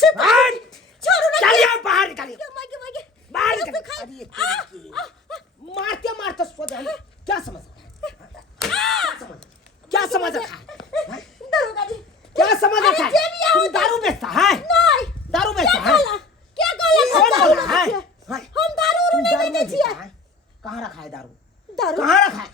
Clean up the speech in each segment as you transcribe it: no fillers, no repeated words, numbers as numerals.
चलिए बाहर निकालिए, बाहर निकालिए। मारते मारते सो जाए। क्या समझ क्या समझ रखा है? क्या समझ रखा है? तुम दारू बेचता है? दारू बेचता है? कौन बोल रहा है? हम दारू नहीं बेचे छिए। कहाँ रखा है दारू? दारू कहाँ रखा है?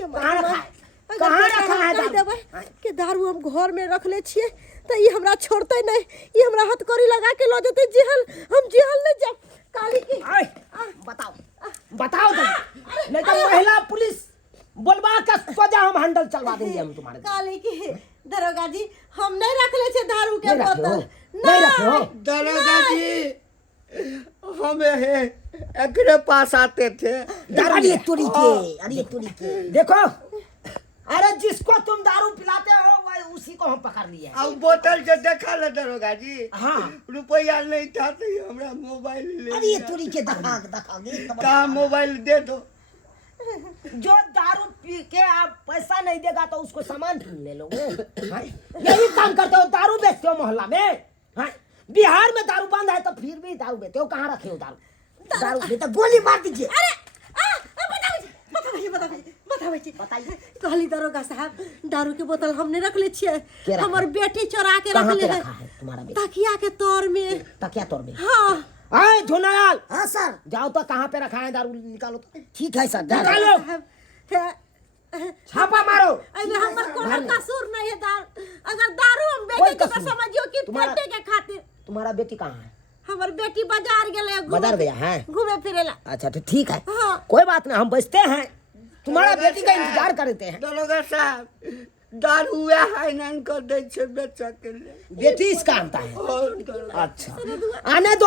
कहाँ रखा है? कहाँ रखा है दारू? के दारू हम घर में रख ले छिए तो ये हमरा छोड़ते नहीं, ये हमरा हथकड़ी लगा के लो जते जेल, हम जेल नहीं जा। काली की बताओ बताओ तुम, नहीं तो महिला पुलिस बोलवा के सोजा हम हैंडल चलवा देंगे हम तुम्हारे। काली की दरोगा जी हम नहीं रख ले छे दारू के बोतल। नहीं रखो दरोगा जी, हम एकरे पास आते थे। अरे तुरी के देखो, अरे जिसको तुम दारू पिलाते हो वही उसी को हम पकड़ लिए। अब बोतल से देखा ले दरोगा जी। हाँ रुपया नहीं था तो हमरा मोबाइल ले अरे तुरी के दिखाओगे कहाँ मोबाइल दे दो। जो दारू पी के आप पैसा नहीं देगा तो उसको सामान तुम ले लोगे। यही काम करते हो, दारू बेचते हो मोहल्ला में। बिहार में दारू बंद है तो फिर भी दारू बेचते हो। कहाँ रखे हो दारू बेचते? गोली मार दीजिए। बताइए कहली दरोगा साहब दारू के बोतल हमने रख ले छिए, हमर बेटी चोरा के रख ले है तुम्हारा बेटी? तकिया के तोर में। तकिया तोर में? हाँ आए धुनायाल। हाँ सर। जाओ तो कहाँ पे रखा है दारू निकालो तो। ठीक है सर निकालो, छापा मारो। अरे हमर कोनो कसूर नहीं है। अगर दारू हम बेचे तो समझियो कि पेटे के खातिर। तुम्हारा बेटी कहाँ है? हमर बेटी बाजार गेले, बाजार गया है घूमे फिरेला। अच्छा तो ठीक है, हाँ। कोई बात नहीं, हम बचते हैं, तुम्हारा बेटी का इंतजार करते हैं। दरोगा साहब दारू है नहीं कर दे छे बेच के ले। बेटी इसका आता है? अच्छा आने दो,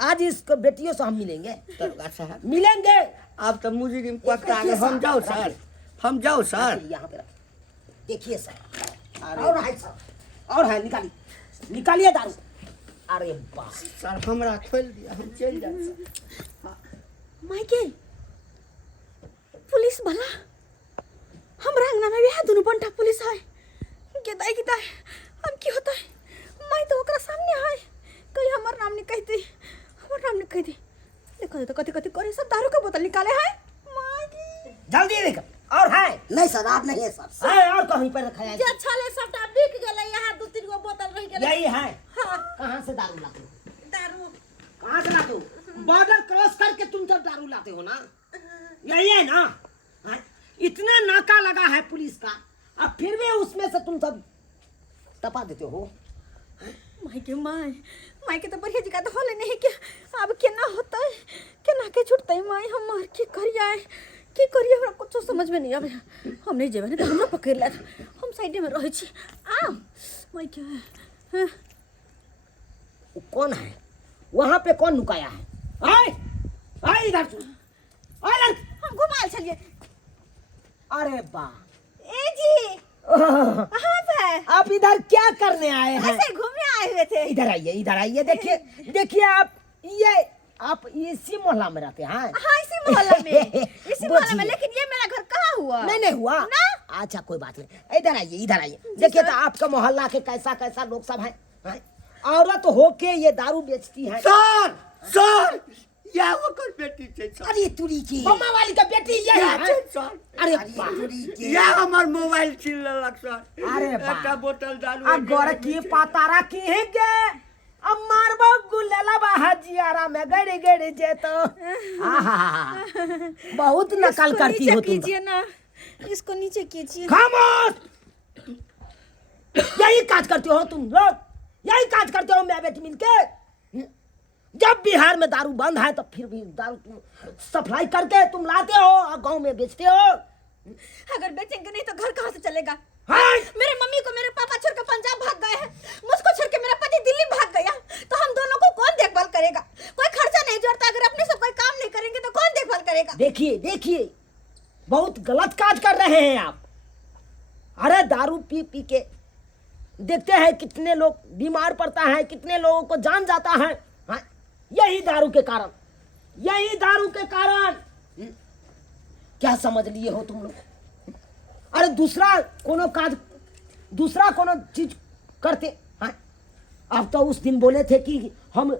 आज इसको बेटियों से हम मिलेंगे। दरोगा साहब मिलेंगे। आप तो मुजरिम पकड़ा गए। हम जाओ सर, हम जाओ सर। यहाँ पे देखिए सर, और है निकालिए दारू। अरे वाह सर हमरा खोल दिया, हम चल जाए। माइके पुलिस भला हमरा अंगना में भी है, दोनों बंटा पुलिस है। किताई हम की होता है? मैं तो ओकरा सामने है, कहीं हमर नाम नहीं कहती, हमर नाम नहीं कहती। देखो तो कथी करे, सब दारू का बोतल निकाले है। मागी जल्दी निकल। और है? नहीं सर, आप नहीं है सर। है और कहीं पर रखा है? जे छले सबटा बिक गेले, यहाँ 2-3 गो बोतल रह गेले। यही है। हां कहाँ से दारू लाते हो? दारू कहाँ से लाते हो? बॉर्डर क्रॉस करके तुम सब दारू लाते हो ना? यही है ना? हाँ? इतना नाका लगा है पुलिस का, अब फिर भी उसमें से तुम सब तपा देते हो। माई के तो बढ़िया जगह तो होले नहीं के अब केना होता है, केना के छुटता है। माई हम मार के करिए हमरा कुछ समझ में नहीं आवे। हम नहीं जेबे तो हमरा पकड़ ले, हम साइड में रह छी। आ माई के वो कौन है वहाँ पे? कौन लुकाया है? आए इधर तू, हम घुमाल चलिए। अरे वाह ए जी कहाँ पे? आप इधर क्या करने आए हैं? ऐसे घूमने आए हुए थे। इधर आइए। देखिए आप इसी मोहल्ला में रहते हैं? हाँ इसी मोहल्ले में, इसी मोहल्ले में। लेकिन ये मेरा घर कहाँ हुआ? नहीं हुआ ना? अच्छा कोई बात नहीं, इधर आइए। देखिए तो आपका मोहल्ला के कैसा लोग सब हैं? औरत होके ये दारू बेचती है। सर या वो कर बेटी छे सर। अरे तुरी की मम्मा वाली का बेटी ये है सर। अरे तुरी के या हमर मोबाइल छीन लेलक सर। अरे एकटा बोतल दारू गोर की पातारा की है के अब मारबो गुलेला बाहजियारा में गड़ी जेतो। आहा बहुत नकल करती हो तुम। कीजिए ना, इसको नीचे कीजिए। खामोश, यही काज करते हो तुम लोग, यही काज करते हो मैं बेटी मिलके। जब बिहार में दारू बंद है तो फिर भी दारू तुम सप्लाई करके तुम लाते हो और गांव में बेचते हो। अगर बेचेंगे नहीं तो घर कहाँ से चलेगा? हाँ? मेरे मम्मी को मेरे पापा छोड़ के पंजाब भाग गए हैं, मुझको छोड़ के मेरा पति दिल्ली भाग गया, तो हम दोनों को कौन देखभाल करेगा? कोई खर्चा नहीं जोड़ता। अगर अपने से कोई काम नहीं करेंगे तो कौन देखभाल करेगा? देखिए बहुत गलत काज कर रहे हैं आप। अरे दारू पी के देखते हैं कितने लोग बीमार पड़ता है, कितने लोगों को जान जाता है। हाँ? यही दारू के कारण। क्या समझ लिए हो तुम लोग? अरे दूसरा कोनो चीज करते हैं अब तो उस दिन बोले थे कि हम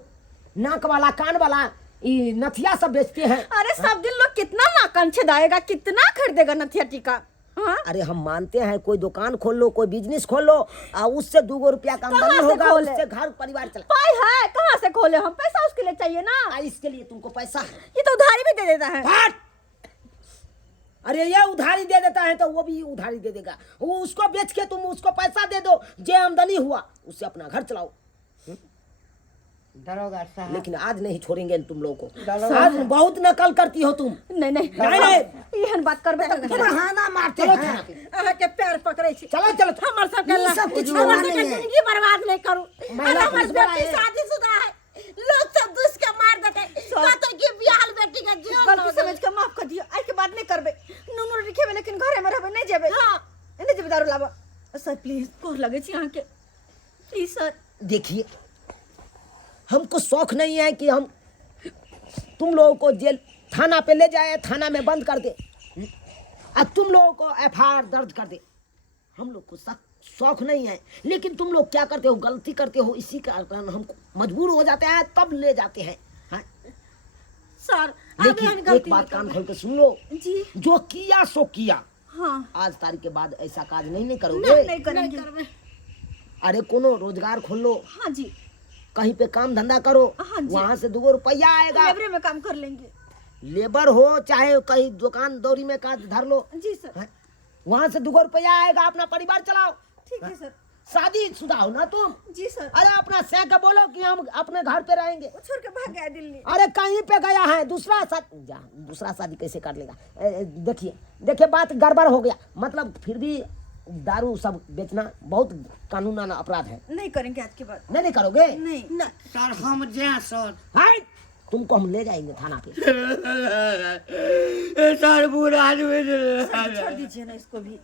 नाक वाला कान वाला ये नथिया सब बेचते हैं। अरे सब दिन लोग कितना नाकान छेदाएगा, कितना खरीदेगा नथिया टीका। हाँ? अरे हम मानते हैं कोई दुकान खोल लो, कोई बिजनेस खोल लो, और उससे 2 रुपया का आमदनी कहाँ से होगा, खोले? उससे घर परिवार चला। पाई है कहाँ से खोले हम, पैसा उसके लिए चाहिए ना। इसके लिए तुमको पैसा है। ये तो उधारी भी दे देता है। हट! अरे ये उधारी दे देता है तो वो भी उधारी दे देगा। वो उसको बेच के तुम उसको पैसा दे दो, जो आमदनी हुआ उससे अपना घर चलाओ। दरोगा साहब, लेकिन आज नहीं छोड़ेंगे तुम लोगों को। दरोगा आज बहुत नकल करती हो तुम। नहीं नहीं नहीं। यहन बात करबे तो बहाना मारते चलो हैं। थाना पे। अहाँ के पैर पकड़े छी। चलो चलो हमर सब के ये सब कुछ हमर बहाने सब के हैं। जिंदगी बर्बाद नहीं करू। महिला हमर पुलिस वाला बेटी है। शादीशुदा है, लोग सब दूस के मार देते, कहते कि बियाह बेटी का जीवन गलती समझ के माफ कर दियो। आई के बात नहीं करबे, नूनू लिखेबे लेकिन घरे में रहबे नहीं जेबे। हां नहीं जेबे दारू लाबा। सर प्लीज कोह लगे छी अहाँ के, प्लीज सर। देखिए हमको शौक नहीं है कि हम तुम लोगों को जेल थाना पे ले जाए, थाना में बंद कर दे और तुम लोगों को FIR दर्ज कर दे। हम लोग को शौक नहीं है, लेकिन तुम लोग क्या करते हो, गलती करते हो, इसी कारण हमको मजबूर हो जाते हैं, तब ले जाते हैं। हाँ? सर लेकिन एक बात कान खोल के सुन लो, जी जो किया सो किया। हां आज तारीख के बाद ऐसा काज नहीं करोगे। नहीं करेंगे। अरे कोनो रोजगार खोल लो, हां जी कहीं पे काम धंधा करो, हाँ जी। वहां से 2 रुपया आएगा। लेबरे में काम कर लेंगे। लेबर हो चाहे कहीं दुकान दौरी में काज धर लो, जी सर। हैं? वहां से 2 रुपया आएगा, अपना परिवार चलाओ। ठीक है सर। शादी शुदा हो ना तुम। जी सर। अरे अपना सह के बोलो कि हम अपने घर पे रहेंगे। वो छोड़ के भाग गया दिल्ली। अरे कहीं पे गया है, दूसरा शादी कैसे कर लेगा। देखिए बात गड़बड़ हो गया। मतलब फिर भी दारू सब बेचना बहुत कानूनन अपराध है। नहीं करेंगे आज के बाद। नहीं करोगे। नहीं ना। सर हम जे सर हाय तुमको हम ले जाएंगे थाना पे। सर बुरा आदमी छोड़ दीजिए ना इसको भी,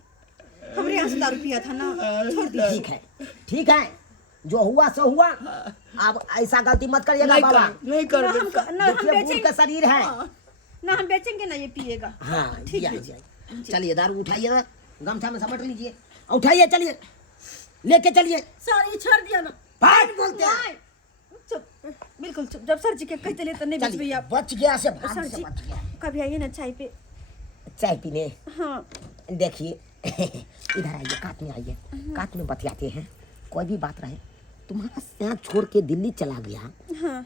हमरे यहाँ से दारू पिया था ना, छोड़ दीजिए। ठीक है जो हुआ सो हुआ। अब ऐसा गलती मत करिएगा नहीं बाबा। नहीं ना कर हम ना हम देखिए बूढ़ बेचेंगे। का शरीर है। हाँ, ना हम बेचेंगे ना ये पिएगा। हाँ ठीक दिया है। जाए। चलिए दारू उठाइए ना, गमछा में समेट लीजिए, उठाइए, चलिए लेके चलिए। सर ये छोड़ दिया ना। भाग बोलते हैं। नहीं, चुप, बिल्कुल चुप। जब सर जी के कहते ले तो नहीं बेच चलिए, भैया। बच गया से सर भाग जी से बच गया। कभी आइए ना चाय पे। चाय पीने हाँ देखिए इधर आइए, काट में आइए, काट में बतियाते हैं। कोई भी बात रहे, तुम्हारा यहाँ छोड़ के दिल्ली चला गया, हाँ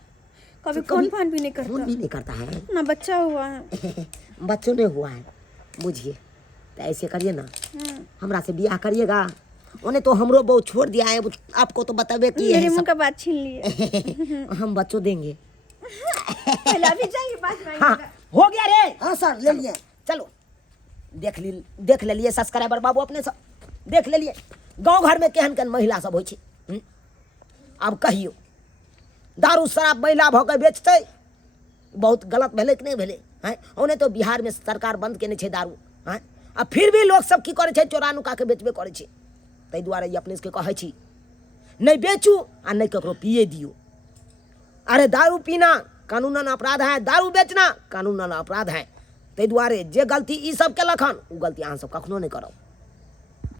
कभी तो कौन फान भी नहीं करता फोन भी नहीं करता है। ना, बच्चा हुआ है। बच्चों ने हुआ है, बुझिए। तो ऐसे करिए ना, हाँ। हमरा से ब्याह करिएगा। उन्हें तो हमरो बहु छोड़ दिया है, आपको तो बतावे कि मेरे है मुंह सब। का बात छीन लिए। हम बच्चों देंगे। पहले अभी जाएंगे, बाद में हाँ आइएगा। हो गया रे। हाँ सर ले लिए। चलो देख ले लिए सब्सक्राइबर बाबू अपने सब देख ले लिए। गांव घर में केहन केहन महिला सब होइ छै। अब कहियो दारू शराब महिला भऽ के बेचतै, बहुत गलत भेलै कि नहीं भेलै। हैं ओने तो बिहार में सरकार बंद केने छै दारू। हैं आ फिर भी लोग सब की करे छै, चोरा नुका के बेचबे करे छै। ताहि दुआरे ई अपने सबके कहै छी, नहीं बेचू आ नहीं ककरो पिए दियो। अरे दारू पीना कानूनन अपराध है, दारू बेचना कानूनन अपराध है। ताहि दुआरे जे गलती ई सब केलक हन, ओ गलती अहाँ सब कखनो नहीं करब।